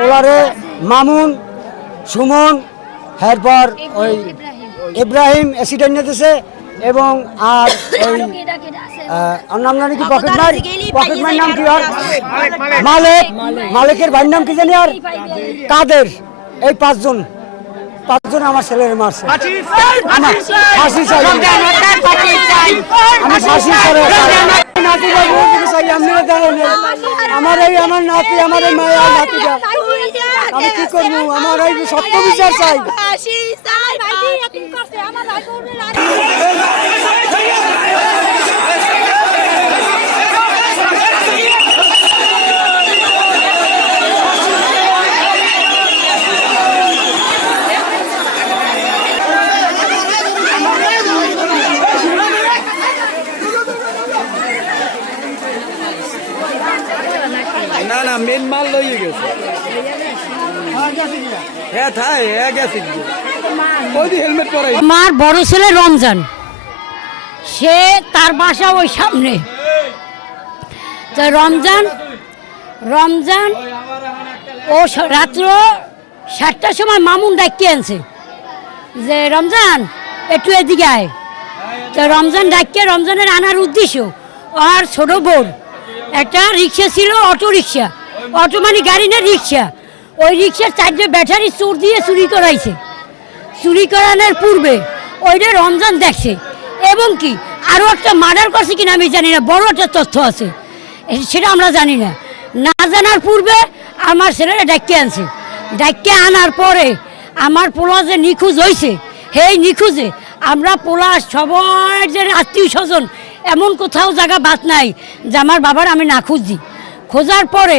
পোলারে মামুন সুমন এরপর ওই ইব্রাহিম। অ্যাক্সিডেন্ট নিতেছে এবং আর ওই নাম জানি কি? পকেট মার পকেট মার নাম কি আর? মালিক মালিকের ভাইয়ের নাম কি জানি আর? কাদের? এই পাঁচজন। পাঁচজন আমার ছেলের মারছে আমার ফাঁসি চাই। আমি ফাঁসি করে নাতি বাবু চাই আমি আমার এই আমার নাতি আমার এই মায়া নাতিটা আমি কি করব আমার এই সত্য বিচার চাই না না মেন মাল গেছে। হ্যাঁ আমার বড় ছেলে রমজান। সে তার বাসা ওই সামনে। রমজান রমজান, ও রাত্র সাতটার সময় মামুন ডাকিয়ে আনছে। যে, রমজান, একটু এদিকে আয়। তো রমজান ডাকিয়ে রমজানের আনার উদ্দেশ্য, আর ছোট বোন। একটা রিক্সা ছিল, অটো রিক্সা। অটো মানে গাড়ি না, রিক্সা। ওই রিক্সার চারটে ব্যাটারি চোর দিয়ে চুরি করাইছে। চুরি করানোর পূর্বে ওইটা রমজান দেখছে। এবং কি আরও একটা মার্ডার করছে কিনা আমি জানি না, বড় একটা তথ্য আছে। সেটা আমরা জানি না। না জানার পূর্বে আমার ছেলেরা ডাকিয়ে আনছে। ডাকিয়ে আনার পরে আমার পোলা যে নিখোঁজ হয়েছে সেই নিখোঁজে আমরা পোলা সবার যে আত্মীয় স্বজন এমন কোথাও জায়গা বাদ নাই যে আমার বাবার আমি না খুঁজি। খোঁজার পরে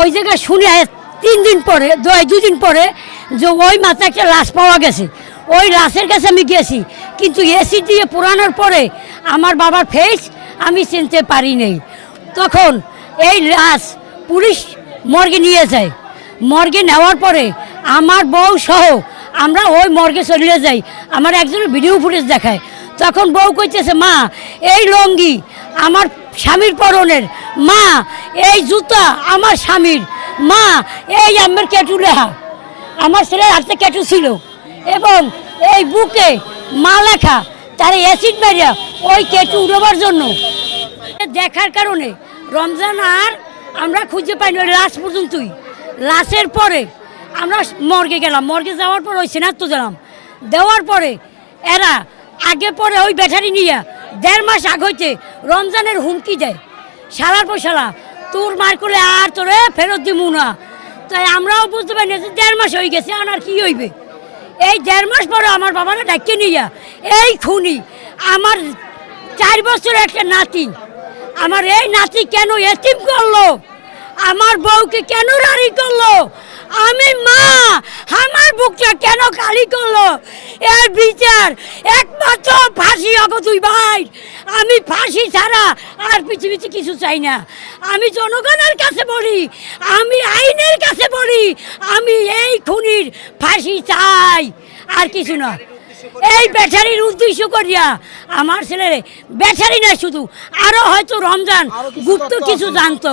ওই জায়গায় শুনে তিন দিন পরে দুদিন পরে যে ওই মাথায় একটা লাশ পাওয়া গেছে। ওই লাশের কাছে আমি গেছি, কিন্তু এসি দিয়ে পোড়ানোর পরে আমার বাবার ফেস আমি চিনতে পারি নাই। তখন এই লাশ পুলিশ মর্গে নিয়ে যায়। মর্গে নেওয়ার পরে আমার বউ সহ আমরা ওই মর্গে চলে যাই। আমার একজনের ভিডিও ফুটেজ দেখায়। তখন বউ কইতেছে, মা, এই লঙ্গি আমার স্বামীর পরনের। মা, এই জুতা আমার স্বামীর। মা, এই আমার কেটু লেহা। আমার ছেলের হাতে কেটু ছিল এবং এই বুকে মা লেখা, তার অ্যাসিড মারিয়া ওই কেটু উড়াবার জন্য। দেখার কারণে রমজান আর আমরা খুঁজে পাইনি ওই লাশ পর্যন্তই। লাশের পরে আমরা মর্গে গেলাম। মর্গে যাওয়ার পর ওই সেনাত্ম দিলাম দেওয়ার পরে এরা আগে পরে ওই ব্যাটারি নিয়ে দেড় মাস আগ হইতে রমজানের হুমকি দেয়। সালার পর সালা তোর মার করলে আর তোরে ফেরত দিমু না। তাই আমরাও বুঝতে পারি না যে দেড় মাস হয়ে গেছে আর কি হইবে? এই দেড় মাস পরে আমার বাবারা ডাকিয়ে নিয়ে, এই খুনি, আমার চার বছরের একটা নাতি, আমার এই নাতি কেন এতিম করল? আমার বউকে কেন রাড়ি করল? আমি মা, আমার বুকটা কেন খালি করল? এর বিচার একমাত্র ফাঁসি হব তুই ভাই। আমি ফাঁসি ছাড়া আর পৃথিবীতে কিছু চাই না। আমি জনগণের কাছে বলি, আমি আইনের কাছে বলি, আমি এই খুনির ফাঁসি চাই। আর কিছু না। এই ব্যাটারির উদ্দেশ্য করিয়া আমার ছেলে ব্যাটারি না শুধু আরও হয়তো রমজান গুপ্ত কিছু জানতো।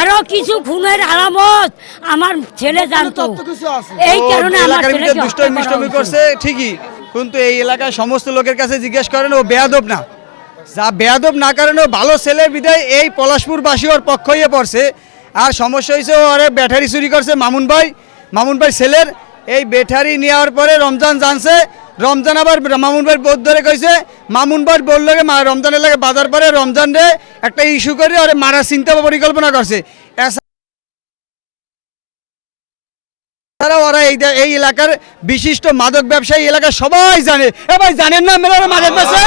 আরও কিছু খুনের আলামত আমার ছেলে জানতো। এই কারণে আমার ছেলেকে দুষ্টমি। করছে ঠিকই। কিন্তু এই এলাকার সমস্ত লোকের কাছে জিজ্ঞেস করেন ও বেয়াদব না? যা বেয়াদব না কারণে ও ভালো ছেলে বিদায় এই পলাশপুরবাসী ওর পক্ষ হয়ে পড়ছে। আর সমস্যা হয়েছে ও আরে ব্যাটারি চুরি করছে মামুন ভাই। মামুন ভাই ছেলের এই ব্যাটারি নেওয়ার পরে রমজান জানছে রমজান আবার মামুন ভাই বোধ ধরে কইছে, মামুন ভাই বলল মা, রমজানের লাগে বাজার পরে রমজান রে একটা ইস্যু করে আর মারা চিন্তা পরিকল্পনা করছে। তারা ওরা এই এই এলাকার বিশিষ্ট মাদক ব্যবসায়ী এলাকার সবাই জানে। এ ভাই, জানেন না ওরা মাদক বেচে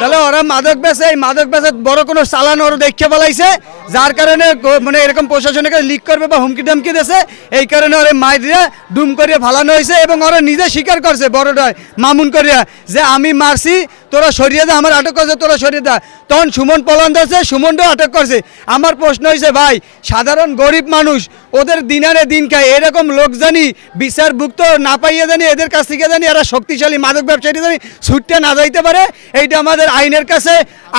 তাহলে ওরা মাদক বেচে এই মাদক বেচে বড় কোনো চালান ওরা দেখে বলাইছে যার কারণে মানে এরকম প্রশাসনকে লিক করবে বা হুমকি টামকি দিয়েছে, এই কারণে ওরা মাই দিয়ে ডুম করিয়ে ফালানো হয়েছে এবং ওরা নিজে স্বীকার করছে বড়টায় মামুন করিয়া, যে আমি মারছি, তোরা সরিয়ে দে, আমার আটক করছে, তোরা সরিয়ে দে। তখন সুমন পলান ধরছে, সুমনটাও আটক করছে। আমার প্রশ্ন হয়েছে ভাই, সাধারণ গরিব মানুষ, ওদের দিনারে দিন খায়, এরকম লোক জানি, বিচারভুক্ত না পাইয়ে জানি, এদের কাছ থেকে জানি, এরা শক্তিশালী মাদক ব্যবসায়ী জানি, ছুটতে না যাইতে পারে। এইটা আমাদের আইনের কাছে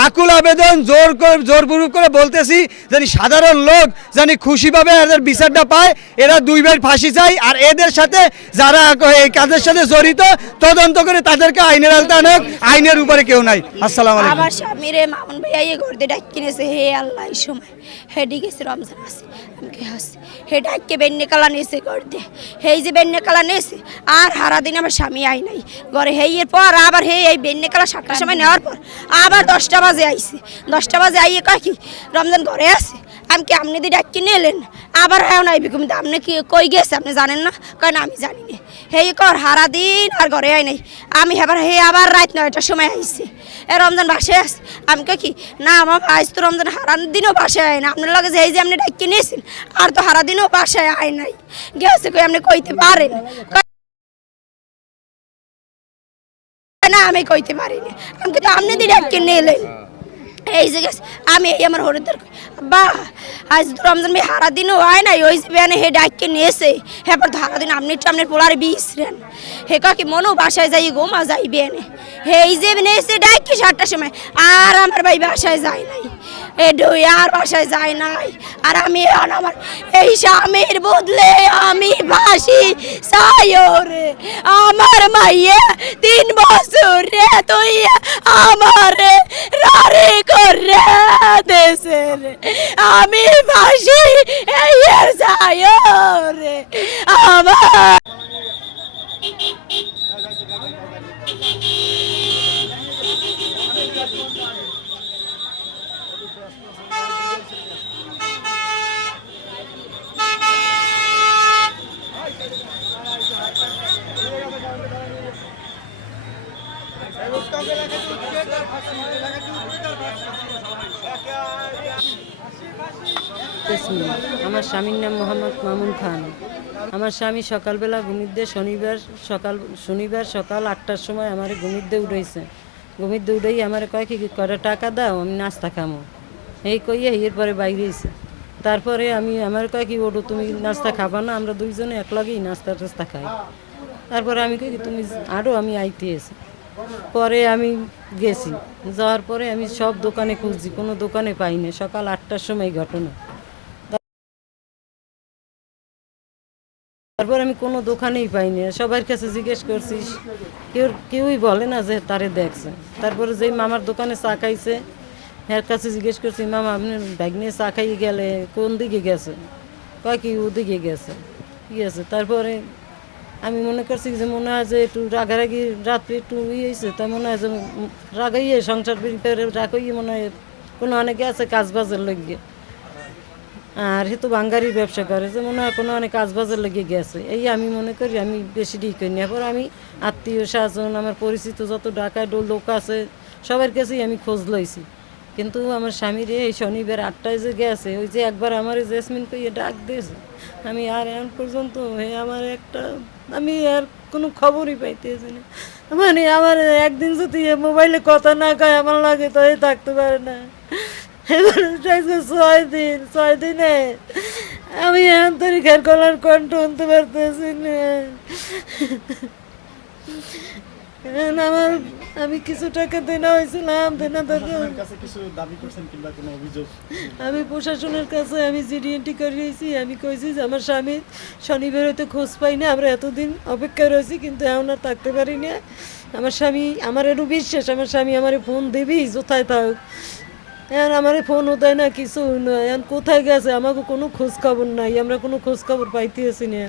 আকুল আবেদন, জোর করে জোরপূর্বক করে বলতেছি, জানি সাধারণ লোক জানি খুশিভাবে এদের বিচারটা পায়। এরা দুই ভাই ফাঁসি চায় আর এদের সাথে যারা এই কাজের সাথে জড়িত, তদন্ত করে তাদেরকে আইনের আলতা আনুক। আইনের উপরে কেউ নাই। আসসালামু আমার স্বামীরে মামুন ভাইয়া ইয়ে ঘর ডাক কিনেছে হে আল্লাহ সময়। হে ডিগেছে রমজান আছে। আমি কে হাসি। হে ডাককে বেন্নে কালা নিয়েছে ঘর দে হেই যে বেন্নে কালা নিয়েছে আর হারা দিন আমার স্বামী আই নাই। ঘরে হেই এর পর, আবার হে এই বেন্নে কালা সাতটার সময় নেওয়ার পর, আবার দশটা বাজে আইছে। দশটা বাজে আইয়ে কয় কি, রমজান ঘরে আছে? আমি কি আপনি দিয়ে ডাক কিনে এলেন? আবার হ্যাঁ নাই বিকুম আপনি কি কই গেছে আপনি জানেন না? না, আমি জানি না। হেই কর হারা দিন আর ঘরে আই নাই। আমি হেবার হে আবার রাত নয়টার সময় আইছে। এ রমজান বাসায় আছে আমি কি? না, আমার আজ তো রমজান হারান দিনও বাসায় আয় না। আপনার লগে যে এই যে আপনি ডাক্কি নিয়েছেন, আর তো হারা দিনও বাসায় আয় নাই। গেছে কই আপনি কইতে পারেন? না, আমি কইতে পারিনি। আমি তো আপনি দিয়ে ডাক্কি নিয়ে এলেন। এই যে আমি এই আমার হরিদ্বার বা আজ রমজান ভাই হারা দিনও হয় নাই, ওই যে বেনে হে ডাক্কে নিয়েছে হ্যাঁ পর হারা দিন আপনি একটু আপনার পোলারে বিষ রেন। হে কাকি মনো বাসায় যাই, গোমা যাই বেনে হে এই যে নিয়েছে ডাক্কি সাতটার সময়, আর আমার ভাই বাসায় যায় নাই। এ ডুই আর বাসায় যায় নাই। আর আমি আমার এই স্বামীর বদলে আমি বাসি সায়রে। আমার মাইয়ে তিন বছর রে তুই আমার রারে করে দেশে রে আমি বাসি এই সায়রে আমার জেসমিন আমার স্বামীর নাম মোহাম্মদ মামুন খান। আমার স্বামী সকালবেলা ঘুমিতে শনিবার সকাল শনিবার সকাল আটটার সময় আমার ঘুমিতে উঠেছে। ঘুমিতে উঠেই আমার কয় কি, করে টাকা দাও, আমি নাস্তা খামো। এই কইয়ে এরপরে বাইরেছে তারপরে আমি, আমার কয় কি ওটো তুমি নাস্তা খাবা না, আমরা দুইজনে একলগেই নাস্তা টাস্তা খাই। তারপরে আমি কই তুমি আরও আমি আইতে এসে। পরে আমি গেছি। যাওয়ার পরে আমি সব দোকানে খুঁজছি, কোনো দোকানে পাইনি। সকাল আটটার সময় ঘটনা। তারপর আমি কোনো দোকানেই পাইনি। সবার কাছে জিজ্ঞেস করছি, কেউ, কেউই বলে না যে তারে দেখছে। তারপরে যেই মামার দোকানে চা খাইছে এর কাছে জিজ্ঞেস করছি, মামা, আপনি ব্যাগ নিয়ে চা খাইয়ে গেলে কোন দিকে গেছে? কয় কি, ওদিকে গেছে। ঠিক আছে, তারপরে আমি মনে করছি যে মনে হয় যে একটু রাগারাগি, রাত্রে একটু ইয়ে হয়েছে তা মনে হয় যে রাগাইয়ে সংসার রাগাইয়ে মনে হয় কোনো অনেকে আছে কাজ বাজের লাগিয়ে আর সে তো বাঙ্গারির ব্যবসা করে, যে মনে হয় কোনো অনেক কাজ বাজার লেগে গেছে। এই আমি মনে করি, আমি বেশি ঠিক করি না। আমি আত্মীয়, স্বজন, আমার পরিচিত যত ডাকায় লোক আছে, সবার কাছেই আমি খোঁজ লইছি। কিন্তু আমার স্বামীর এই শনিবার আটটায় যে গেছে, ওই যে একবার আমার জেসমিন কইয়ে ডাক দিয়েছে, আমি আর এখন পর্যন্ত হে আমার একটা, আমি আর কোনো খবরই পাইতেছি না। মানে আমার একদিন যদি মোবাইলে কথা না কয়, আমার লাগে তো থাকতে পারে না। ছয় দিন ছয় দিনে আমি আন্তরিকার গলার কণ্ঠ শুনতে পারতেছি না আমার আমি কিছু টাকা দেনা হয়েছিলাম দেনা আমি প্রশাসনের কাছে আমি জিডিএনটি করিয়েছি আমি কইছি যে আমার স্বামী শনিবার হয়তো খোঁজ পাই না আমরা এতদিন অপেক্ষা রয়েছি কিন্তু এখন আর থাকতে পারি না আমার স্বামী আমার একটু বিশ্বাস আমার স্বামী আমার ফোন দেবি কোথায় থাক এখন আমার ফোন দেয় না কিছু না। এখন কোথায় গেছে? আমাকে কোনো খোঁজ খবর নাই। আমরা কোনো খোঁজ খবর পাইতেছি না।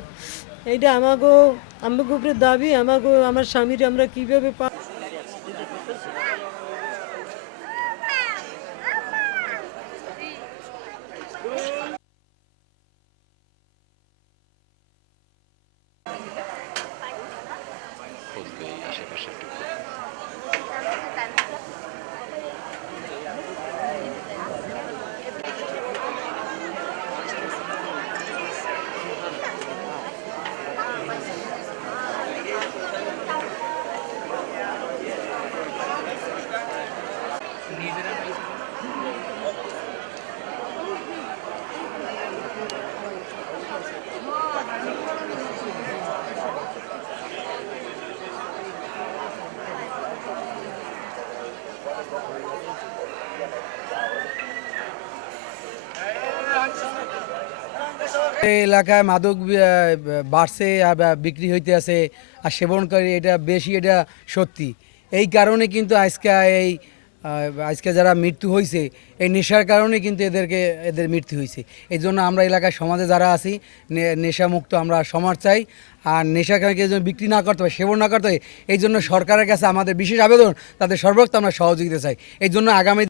এইটা আমাকে আমাকে উপরে দাবি আমাকে আমার স্বামীর আমরা কীভাবে পা এলাকায় মাদক বাড়ছে আর বিক্রি হইতে আছে আর সেবনকারী এটা বেশি, এটা সত্যি। এই কারণে কিন্তু আজকে এই আজকে যারা মৃত্যু হয়েছে এই নেশার কারণে কিন্তু এদেরকে, এদের মৃত্যু হয়েছে এই জন্য আমরা এলাকায় সমাজে যারা আছি নেশামুক্ত আমরা সমাজ চাই। আর নেশাকে যেন বিক্রি না করতে হয়, সেবন না করতে হয়, এই জন্য সরকারের কাছে আমাদের বিশেষ আবেদন, তাদের সর্বোচ্চ আমরা সহযোগিতা চাই। এই জন্য আগামী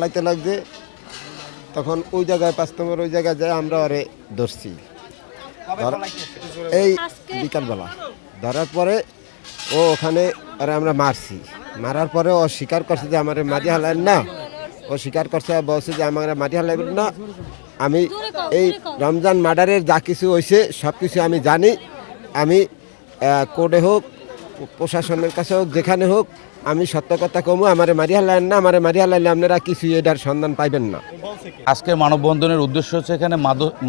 পালাইতে লাগছে। তখন ওই জায়গায় পাঁচ নম্বর ওই জায়গায় যায় আমরা ওরে ধরছি। ধর- এই বিকালবেলা। ধরার পরে ও ওখানে ওরে আমরা মারছি। মারার পরে ও স্বীকার করছে যে আমার মাটি হালান না। ও স্বীকার করছে বলছে যে আমার মাটি হালাইবেন না। আমি এই রমজান মার্ডারের যা কিছু হয়েছে সব কিছু আমি জানি। আমি কোর্টে হোক প্রশাসনের কাছে হোক যেখানে হোক, আমি সত্য কথা কমু, আমার মারি হালাইন না, আমার মারি হালাইলে আপনারা কিছু এটার সন্ধান পাইবেন না। আজকের মানববন্ধনের উদ্দেশ্য হচ্ছে এখানে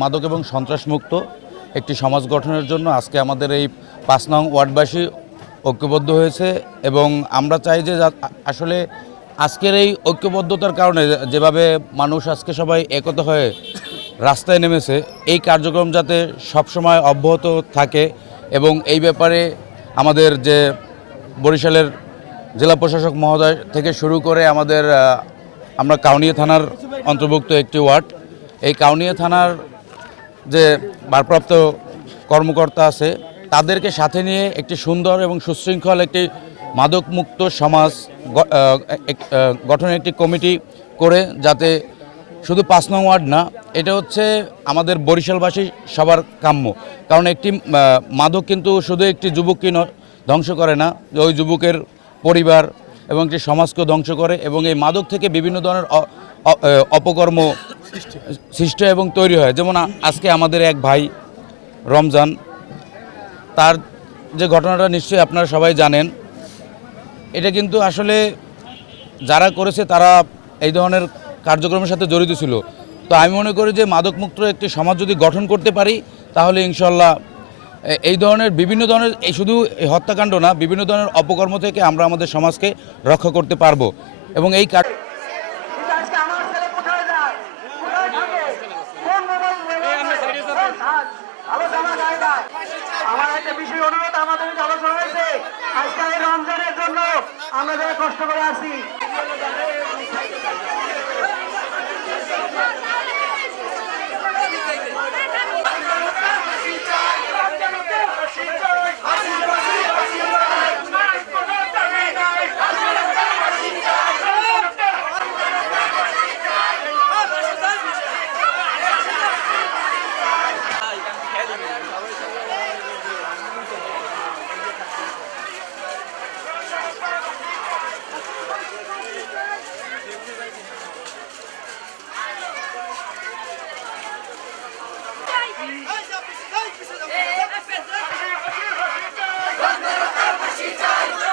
মাদক এবং সন্ত্রাসমুক্ত একটি সমাজ গঠনের জন্য আজকে আমাদের এই পাঁচ নং ওয়ার্ডবাসী ঐক্যবদ্ধ হয়েছে এবং আমরা চাই যে আসলে আজকের এই ঐক্যবদ্ধতার কারণে যেভাবে মানুষ আজকে সবাই একত হয়ে রাস্তায় নেমেছে, এই কার্যক্রম যাতে সবসময় অব্যাহত থাকে এবং এই ব্যাপারে আমাদের যে বরিশালের জেলা প্রশাসক মহোদয় থেকে শুরু করে আমাদের আমরা কাউনিয়া থানার অন্তর্ভুক্ত একটি ওয়ার্ড। এই কাউনিয়া থানার যে ভারপ্রাপ্ত কর্মকর্তা আছে, তাদেরকে সাথে নিয়ে একটি সুন্দর এবং সুশৃঙ্খল একটি মাদকমুক্ত সমাজ গঠনের একটি কমিটি করে যাতে শুধু পাঁচ নং ওয়ার্ড না, এটা হচ্ছে আমাদের বরিশালবাসী সবার কাম্য। কারণ একটি মাদক কিন্তু শুধু একটি যুবককে ধ্বংস করে না, ওই যুবকের পরিবার এবং একটি সমাজকে ধ্বংস করে এবং এই মাদক থেকে বিভিন্ন ধরনের অপকর্ম সৃষ্টি এবং তৈরি হয়। যেমন আজকে আমাদের এক ভাই রমজান, তার যে ঘটনাটা নিশ্চয়ই আপনারা সবাই জানেন, এটা কিন্তু আসলে যারা করেছে তারা এই ধরনের কার্যক্রমের সাথে জড়িত ছিল। তো আমি মনে করি যে মাদকমুক্ত একটি সমাজ যদি গঠন করতে পারি, তাহলে ইনশাল্লাহ এই ধরনের বিভিন্ন ধরনের এই শুধু হত্যাকাণ্ড না, বিভিন্ন ধরনের অপকর্ম থেকে আমরা আমাদের সমাজকে রক্ষা করতে পারব। এবং এই কাজ আমার ছেলে কোথায় যায় কোথায় থাকে কোন মোবাইল কোন হাত আলোচনা যায় না আমার একটা বিষয় অনুরোধ আমাদের যে আলোচনা হয়েছে আজকে এই রমজানের জন্য আমরা যারা কষ্ট করে আছি Hey,